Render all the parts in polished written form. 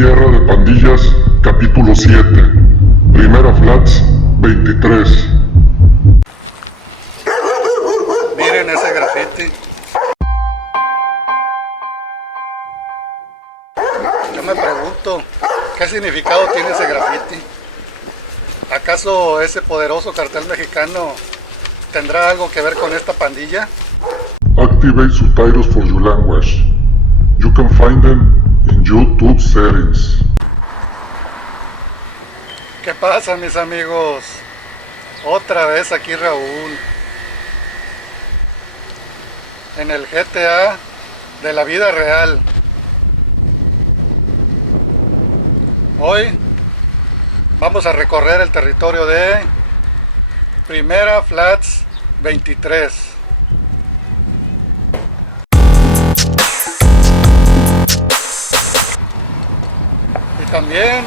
Tierra de Pandillas, capítulo 7. Primera Flats, 23. Miren ese graffiti. Yo me pregunto, ¿qué significado tiene ese graffiti? ¿Acaso ese poderoso cartel mexicano tendrá algo que ver con esta pandilla? Activate subtitles for your language. You can find them in YouTube settings. ¿Qué pasa, mis amigos? Otra vez aquí Raúl. En el GTA de la vida real. Hoy vamos a recorrer el territorio de Primera Flats 23. Y también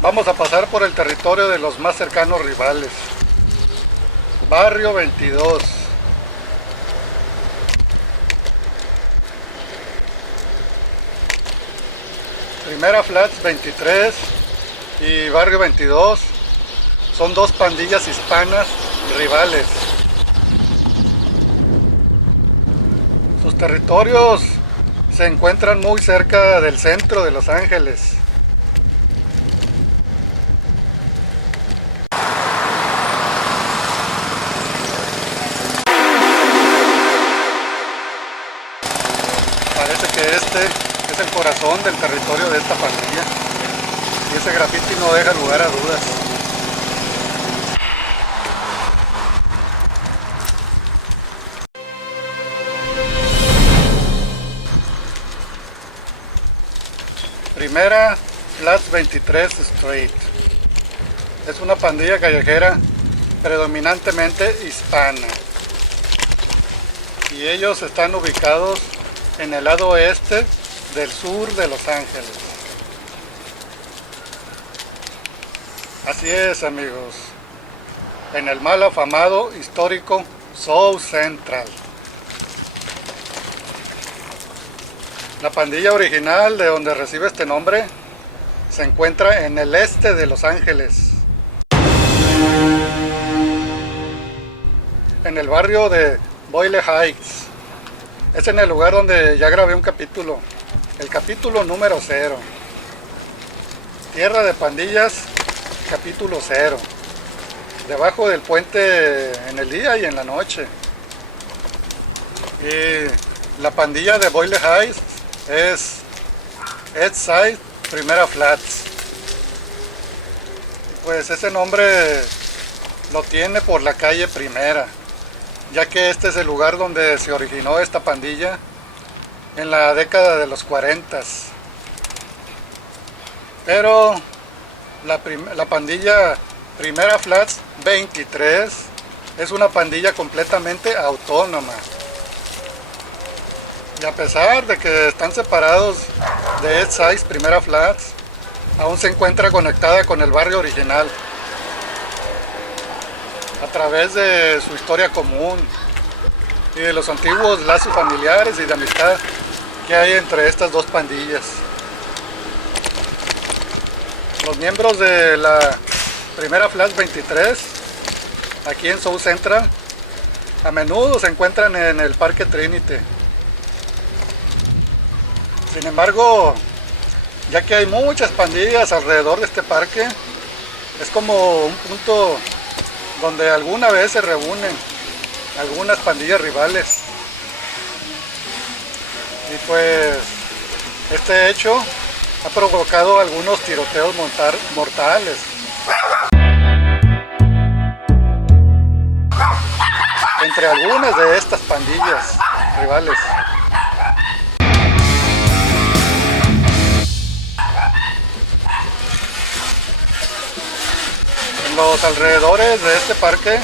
vamos a pasar por el territorio de los más cercanos rivales. Barrio 22. Primera Flats 23 y Barrio 22 son dos pandillas hispanas rivales. Sus territorios se encuentran muy cerca del centro de Los Ángeles. Parece que este es el corazón del territorio de esta pandilla y ese graffiti no deja lugar a dudas. Primera Flats 23 Street es una pandilla callejera predominantemente hispana y ellos están ubicados en el lado oeste del sur de Los Ángeles. Así es, amigos, en el mal afamado histórico South Central. La pandilla original de donde recibe este nombre se encuentra en el este de Los Ángeles, en el barrio de Boyle Heights. Es en el lugar donde ya grabé un capítulo, el capítulo número 0. Tierra de Pandillas, capítulo 0. Debajo del puente en el día y en la noche. Y la pandilla de Boyle Heights es Eastside Primera Flats. Pues ese nombre lo tiene por la calle Primera, ya que este es el lugar donde se originó esta pandilla en la década de los 40. Pero la pandilla Primera Flats 23 es una pandilla completamente autónoma. Y a pesar de que están separados de Eastside Primera Flats, aún se encuentra conectada con el barrio original a través de su historia común y de los antiguos lazos familiares y de amistad que hay entre estas dos pandillas. Los miembros de la Primera Flats 23 aquí en South Central a menudo se encuentran en el Parque Trinity. Sin embargo, ya que hay muchas pandillas alrededor de este parque, es como un punto donde alguna vez se reúnen algunas pandillas rivales. Y pues este hecho ha provocado algunos tiroteos mortales entre algunas de estas pandillas rivales. En los alrededores de este parque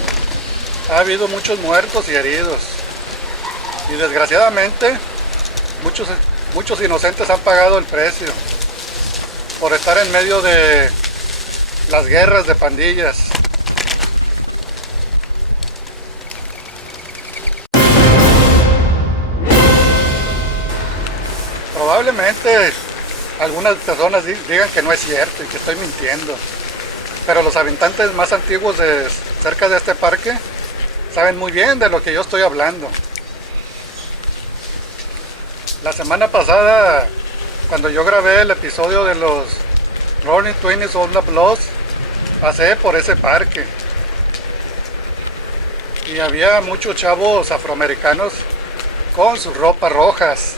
ha habido muchos muertos y heridos. Y desgraciadamente muchos inocentes han pagado el precio por estar en medio de las guerras de pandillas. Probablemente algunas personas digan que no es cierto y que estoy mintiendo. Pero los habitantes más antiguos cerca de este parque saben muy bien de lo que yo estoy hablando. La semana pasada, cuando yo grabé el episodio de los Rolling Twenties on the Bluffs, pasé por ese parque. Y había muchos chavos afroamericanos con sus ropas rojas.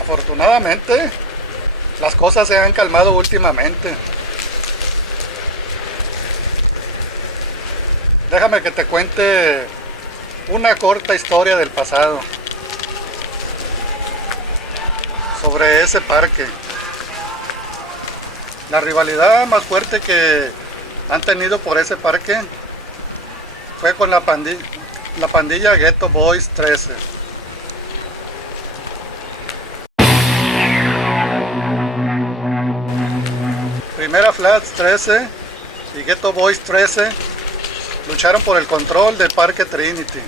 Afortunadamente, las cosas se han calmado últimamente. Déjame que te cuente una corta historia del pasado sobre ese parque. La rivalidad más fuerte que han tenido por ese parque fue con la pandilla Ghetto Boys 13. Primera Flats 13 y Ghetto Boys 13 lucharon por el control del Parque Trinity,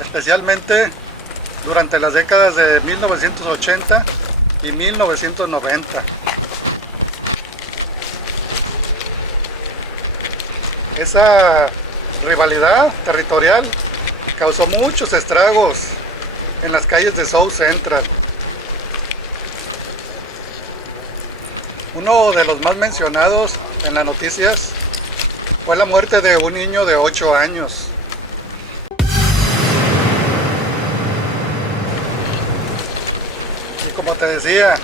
especialmente durante las décadas de 1980 y 1990. Esa rivalidad territorial causó muchos estragos en las calles de South Central. Uno de los más mencionados en las noticias fue la muerte de un niño de 8 años. Y como te decía,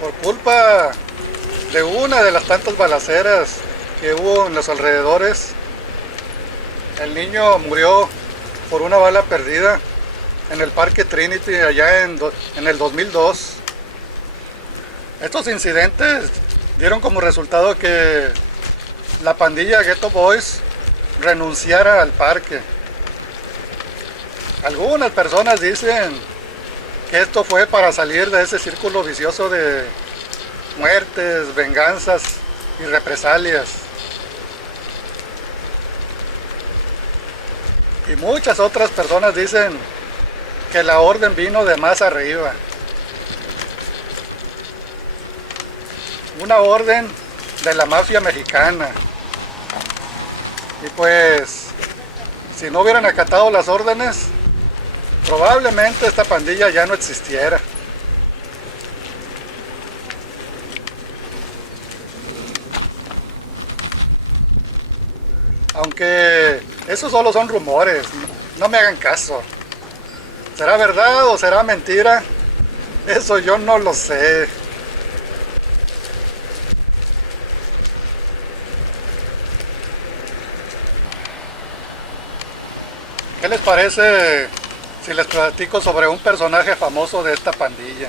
por culpa de una de las tantas balaceras que hubo en los alrededores, el niño murió por una bala perdida en el Parque Trinity allá en el 2002. Estos incidentes dieron como resultado que la pandilla Ghetto Boys renunciara al parque. Algunas personas dicen que esto fue para salir de ese círculo vicioso de muertes, venganzas y represalias. Y muchas otras personas dicen que la orden vino de más arriba. Una orden de la mafia mexicana. Y pues, si no hubieran acatado las órdenes, probablemente esta pandilla ya no existiera. Aunque esos solo son rumores, no me hagan caso. ¿Será verdad o será mentira? Eso yo no lo sé. ¿Qué les parece si les platico sobre un personaje famoso de esta pandilla?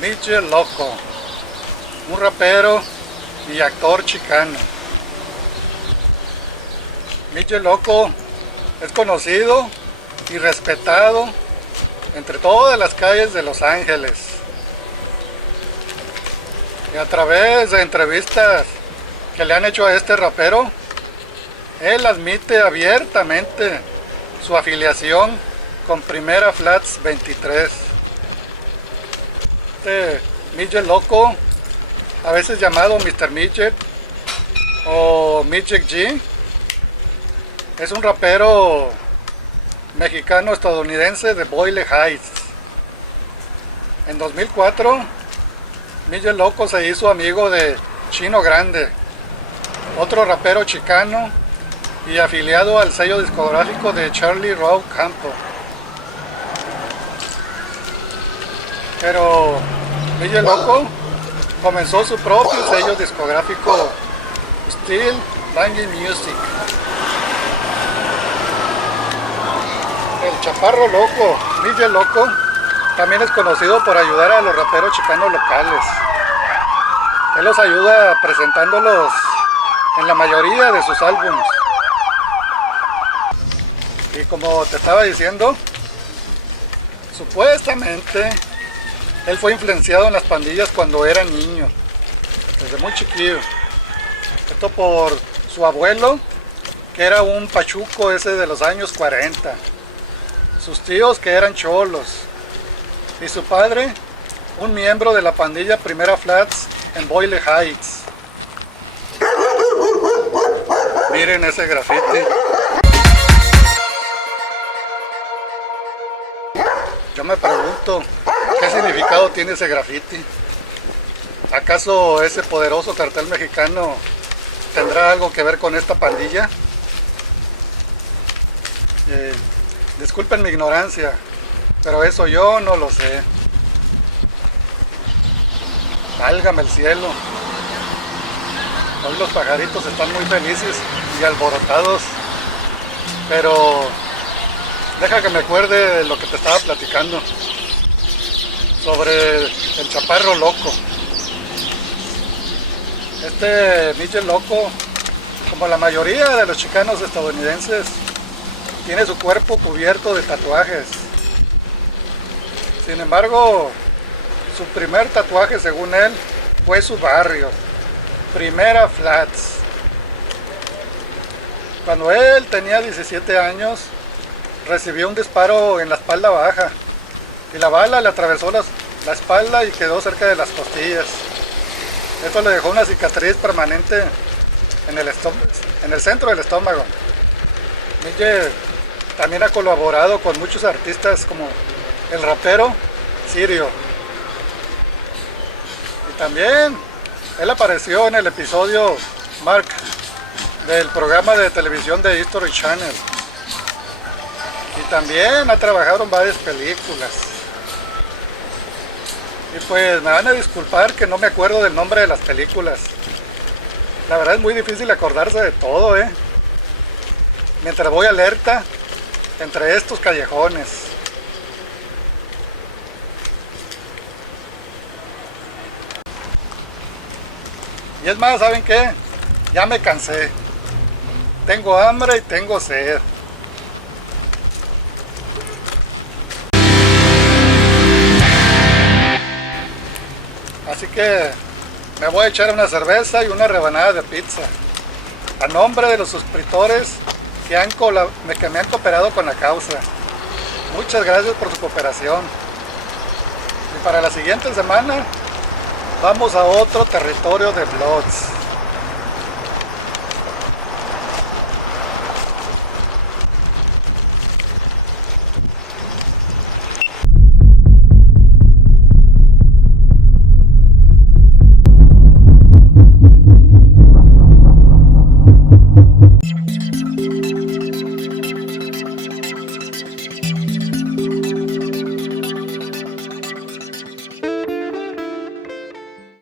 Midget Loco, un rapero y actor chicano. Midget Loco es conocido y respetado entre todas las calles de Los Ángeles. Y a través de entrevistas que le han hecho a este rapero, él admite abiertamente su afiliación con Primera Flats 23. Midget Loco, a veces llamado Mr. Midget o Midget G, es un rapero mexicano-estadounidense de Boyle Heights. En 2004, Midget Loco se hizo amigo de Chino Grande, otro rapero chicano y afiliado al sello discográfico de Charlie Rowe Campo. Pero Midget Loco comenzó su propio sello discográfico, Steel Banging Music. El Chaparro Loco, Midget Loco, también es conocido por ayudar a los raperos chicanos locales. Él los ayuda presentándolos en la mayoría de sus álbumes. Y como te estaba diciendo, supuestamente él fue influenciado en las pandillas cuando era niño, desde muy chiquillo. Esto por su abuelo, que era un pachuco ese de los años 40. Sus tíos, que eran cholos. Y su padre, un miembro de la pandilla Primera Flats en Boyle Heights. Miren ese grafiti. Yo me pregunto, ¿qué significado tiene ese grafiti? ¿Acaso ese poderoso cartel mexicano tendrá algo que ver con esta pandilla? Disculpen mi ignorancia, pero eso yo no lo sé. Válgame el cielo. Hoy los pajaritos están muy felices y alborotados, pero deja que me acuerde de lo que te estaba platicando sobre el chaparro loco. Este Mitchell loco, como la mayoría de los chicanos estadounidenses, tiene su cuerpo cubierto de tatuajes. Sin embargo, su primer tatuaje, según él, fue su barrio, Primera Flats. Cuando él tenía 17 años, recibió un disparo en la espalda baja y la bala le atravesó la espalda y quedó cerca de las costillas. Esto le dejó una cicatriz permanente en el centro del estómago. Mille también ha colaborado con muchos artistas como el rapero Sirio. Y también él apareció en el episodio Mark del programa de televisión de History Channel. Y también ha trabajado en varias películas. Y pues me van a disculpar que no me acuerdo del nombre de las películas. La verdad es muy difícil acordarse de todo, mientras voy alerta entre estos callejones. Y es más, ¿saben qué? Ya me cansé. Tengo hambre y tengo sed. Así que me voy a echar una cerveza y una rebanada de pizza. A nombre de los suscriptores que me han cooperado con la causa. Muchas gracias por su cooperación. Y para la siguiente semana vamos a otro territorio de Bloods.